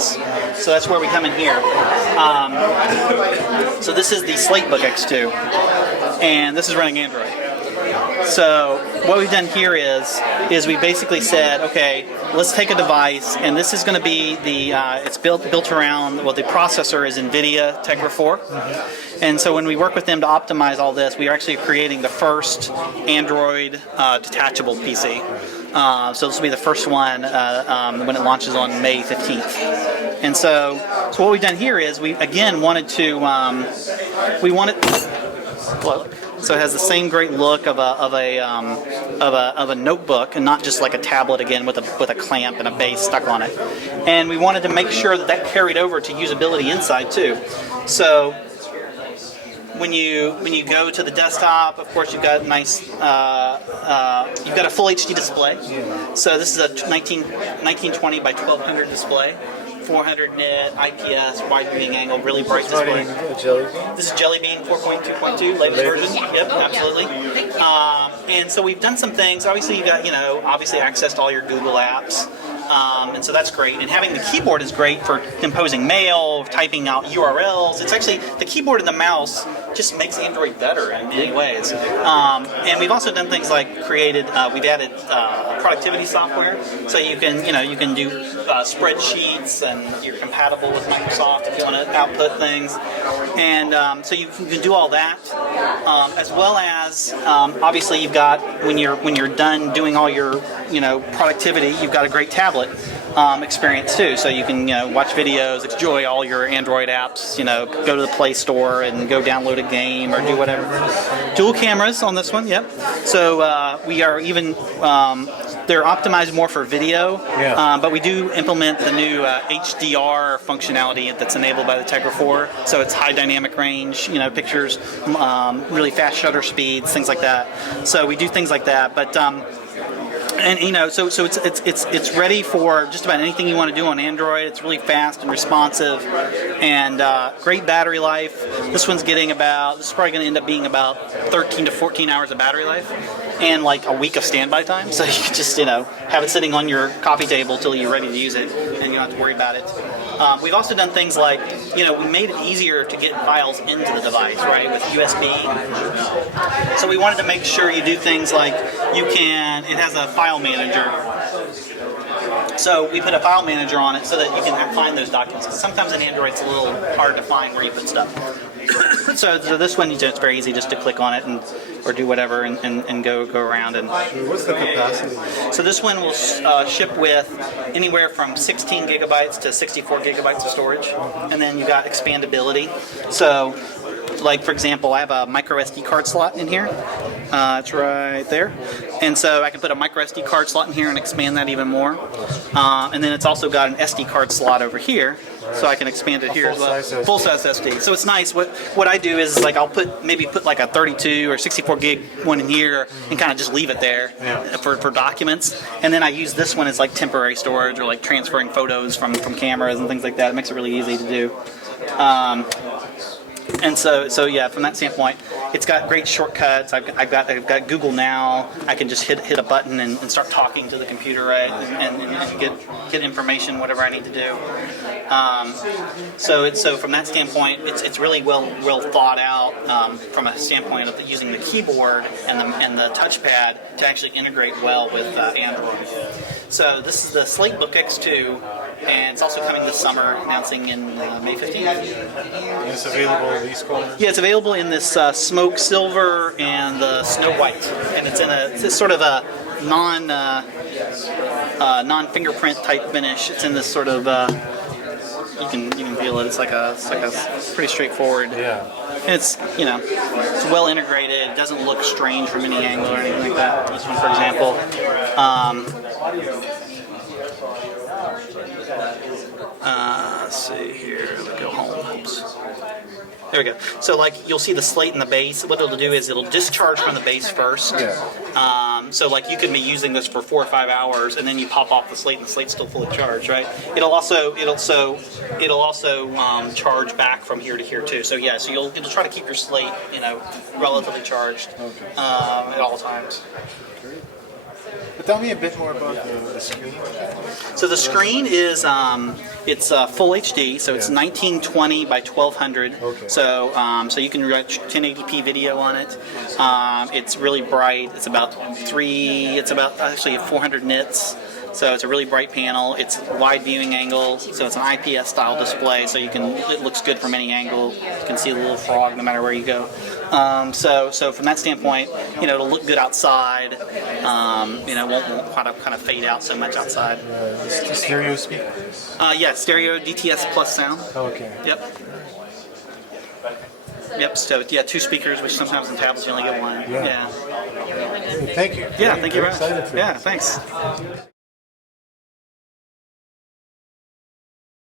device. So that's where we come in here. So this is the SlateBook X2, and this is running Android. So what we've done here is we basically said, okay, let's take a device, and this is going to be the it's built around, well, the processor is NVIDIA Tegra 4, and so when we work with them to optimize all this, we are actually creating the first Android detachable PC. So this will be the first one when it launches on May 15th. And so what we've done here is we again wanted to look. So it has the same great look of a notebook, and not just like a tablet again with a clamp and a base stuck on it. And we wanted to make sure that carried over to usability inside too. So when you go to the desktop, of course you've got nice you've got a full HD display. So this is a 1920 by 1200 display. 400 nit, IPS, wide viewing angle, really bright display. This is Jelly Bean 4.2.2, latest version. Yep, absolutely. And so we've done some things. Obviously, you got obviously access to all your Google apps, and so that's great. And having the keyboard is great for composing mail, typing out URLs. It's actually the keyboard and the mouse just makes Android better in many ways. And we've also done things like we've added productivity software, so you can do spreadsheets, and you're compatible with Microsoft if you want to output things, and so you can do all that, as well as obviously you've got when you're done doing all your productivity, you've got a great tablet experience too, so you can watch videos, enjoy all your Android apps, go to the Play Store and go download a game or do whatever. Dual cameras on this one, yep. So we are even they're optimized more for video, but we do implement the new HDR functionality that's enabled by the Tegra 4. So it's high dynamic range, pictures, really fast shutter speeds, things like that. So we do things like that, but. So it's ready for just about anything you want to do on Android. It's really fast and responsive, and great battery life. This is probably going to end up being about 13 to 14 hours of battery life, and like a week of standby time. So you can just have it sitting on your coffee table till you're ready to use it, and you don't have to worry about it. We've also done things like we made it easier to get files into the device, right, with USB. So we wanted to make sure you do things like it has a file manager. So we put a file manager on it so that you can find those documents. Sometimes in Android it's a little hard to find where you put stuff. So this one, it's very easy just to click on it or do whatever and go around. And what's the capacity? So this one will ship with anywhere from 16 gigabytes to 64 gigabytes of storage, and then you got expandability. So, like for example, I have a micro SD card slot in here. It's right there, and so I can put a micro SD card slot in here and expand that even more. And then it's also got an SD card slot over here, so I can expand it here as well. Full size SD. So it's nice. What I do is like I'll put like a 32 or 64 gig one in here and kind of just leave it there for documents. And then I use this one as like temporary storage or like transferring photos from cameras and things like that. It makes it really easy to do. And so yeah, from that standpoint, it's got great shortcuts. I've got Google Now. I can just hit a button and start talking to the computer, right, and get information, whatever I need to do. So from that standpoint, it's really well thought out from a standpoint of using the keyboard and the touchpad to actually integrate well with Android. So this is the SlateBook X2, and it's also coming this summer, announcing in May 15th. It's available in these colors? Yeah, it's available in this smoke silver and the snow white, and it's it's sort of a non-fingerprint type finish. It's in this sort of you can feel it. It's like a pretty straightforward. Yeah. And it's it's well integrated. It doesn't look strange from any angle or anything like that. This one, for example. Let's see here. Let me go home. Oops. There we go. So like you'll see the slate and the base. What it'll do is it'll discharge from the base first. Yeah. So like you could be using this for 4 or 5 hours, and then you pop off the slate, and the slate's still fully charged, right? It'll also charge back from here to here too. So yeah, so you'll try to keep your slate relatively charged at all times. But tell me a bit more about the screen. So the screen is it's full HD, so it's 1920 by 1200. Okay. So so you can watch 1080p video on it. It's really bright. It's about actually 400 nits. So it's a really bright panel. It's wide viewing angle, so it's an IPS style display. So it looks good from any angle. You can see the little frog no matter where you go. So from that standpoint, it'll look good outside. Won't kind of fade out so much outside. Stereo speakers? Yeah, stereo DTS plus sound. Okay. Yep. Yep. So yeah, 2 speakers, which sometimes in tablets you only get 1. Yeah. Yeah. Thank you. Yeah. Thank you very Very much. excited for Yeah. this. Thanks.